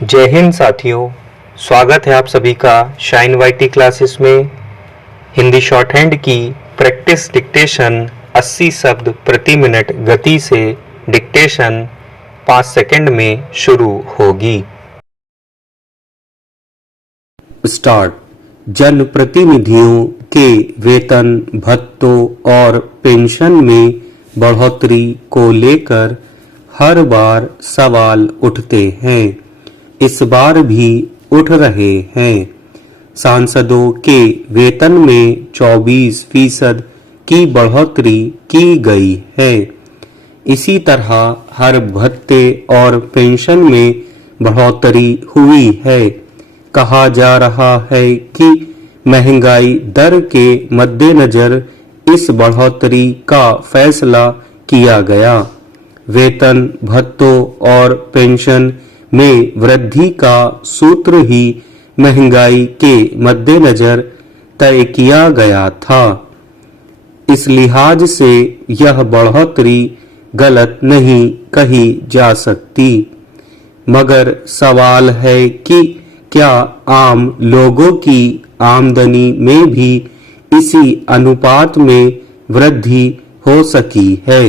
जय हिंद साथियों, स्वागत है आप सभी का शाइन वाईटी क्लासेस में। हिंदी शॉर्ट हैंड की प्रैक्टिस डिक्टेशन 80 शब्द प्रति मिनट गति से डिक्टेशन 5 सेकंड में शुरू होगी। स्टार्ट। जनप्रतिनिधियों के वेतन भत्तों और पेंशन में बढ़ोतरी को लेकर हर बार सवाल उठते हैं। इस बार भी उठ रहे हैं। सांसदों के वेतन में 24% की बढ़ोतरी की गई है। इसी तरह हर भत्ते और पेंशन में बढ़ोतरी हुई है। कहा जा रहा है कि महंगाई दर के मद्देनजर इस बढ़ोतरी का फैसला किया गया। वेतन भत्तों और पेंशन में वृद्धि का सूत्र ही महंगाई के मद्देनजर तय किया गया था। इस लिहाज से यह बढ़ोतरी गलत नहीं कही जा सकती। मगर सवाल है कि क्या आम लोगों की आमदनी में भी इसी अनुपात में वृद्धि हो सकी है?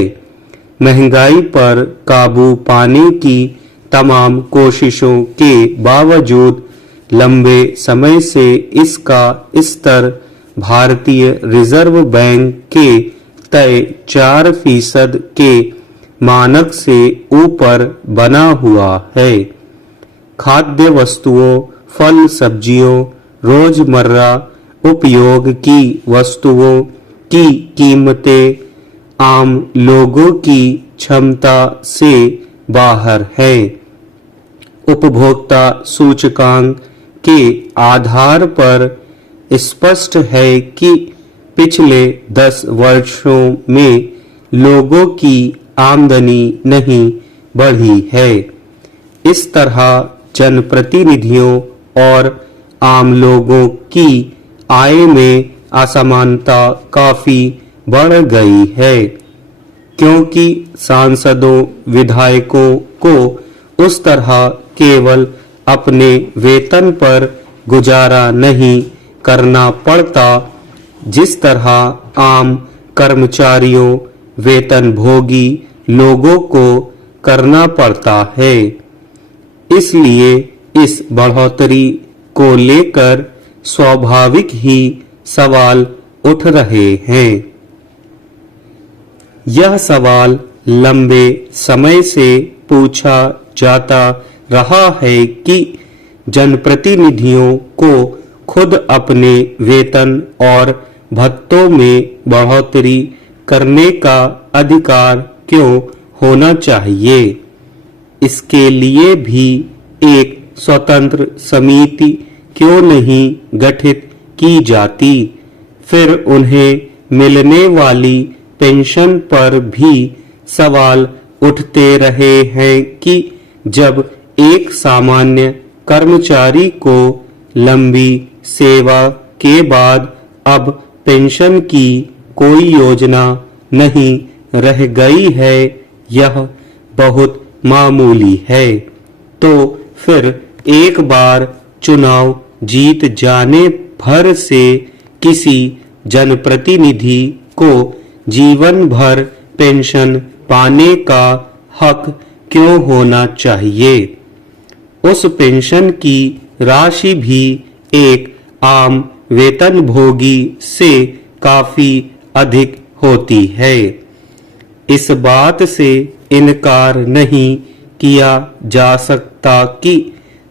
महंगाई पर काबू पाने की तमाम कोशिशों के बावजूद लंबे समय से इसका स्तर भारतीय रिजर्व बैंक के तय 4% के मानक से ऊपर बना हुआ है। खाद्य वस्तुओं, फल सब्जियों, रोजमर्रा उपयोग की वस्तुओं की कीमतें आम लोगों की क्षमता से बाहर है। उपभोक्ता सूचकांक के आधार पर स्पष्ट है कि पिछले 10 वर्षों में लोगों की आमदनी नहीं बढ़ी है। इस तरह जनप्रतिनिधियों और आम लोगों की आय में असमानता काफी बढ़ गई है, क्योंकि सांसदों विधायकों को उस तरह केवल अपने वेतन पर गुजारा नहीं करना पड़ता जिस तरह आम कर्मचारियों, वेतनभोगी लोगों को करना पड़ता है। इसलिए इस बढ़ोतरी को लेकर स्वाभाविक ही सवाल उठ रहे हैं। यह सवाल लंबे समय से पूछा जाता रहा है कि जनप्रतिनिधियों को खुद अपने वेतन और भत्तों में बढ़ोतरी करने का अधिकार क्यों होना चाहिए। इसके लिए भी एक स्वतंत्र समिति क्यों नहीं गठित की जाती। फिर उन्हें मिलने वाली पेंशन पर भी सवाल उठते रहे हैं कि जब एक सामान्य कर्मचारी को लंबी सेवा के बाद अब पेंशन की कोई योजना नहीं रह गई है, यह बहुत मामूली है। तो फिर एक बार चुनाव जीत जाने भर से किसी जनप्रतिनिधि को जीवन भर पेंशन पाने का हक क्यों होना चाहिए? उस पेंशन की राशि भी एक आम वेतनभोगी से काफी अधिक होती है। इस बात से इनकार नहीं किया जा सकता कि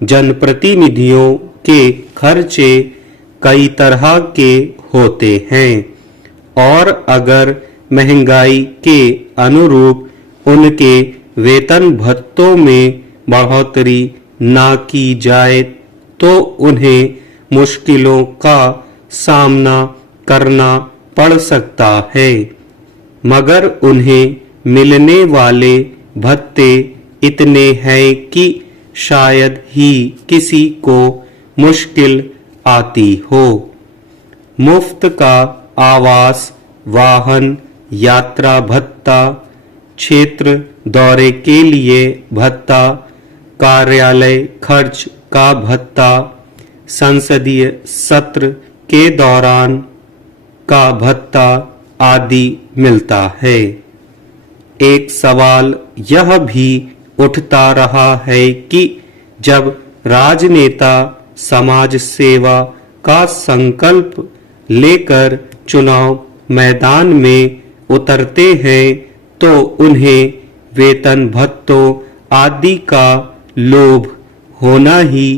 जनप्रतिनिधियों के खर्चे कई तरह के होते हैं और अगर महंगाई के अनुरूप उनके वेतन भत्तों में बढ़ोतरी ना की जाए तो उन्हें मुश्किलों का सामना करना पड़ सकता है। मगर उन्हें मिलने वाले भत्ते इतने हैं कि शायद ही किसी को मुश्किल आती हो। मुफ्त का आवास, वाहन, यात्रा भत्ता, क्षेत्र दौरे के लिए भत्ता, कार्यालय खर्च का भत्ता, संसदीय सत्र के दौरान का भत्ता आदि मिलता है। एक सवाल यह भी उठता रहा है कि जब राजनेता समाज सेवा का संकल्प लेकर चुनाव मैदान में उतरते हैं तो उन्हें वेतन भत्तों आदि का लोभ होना ही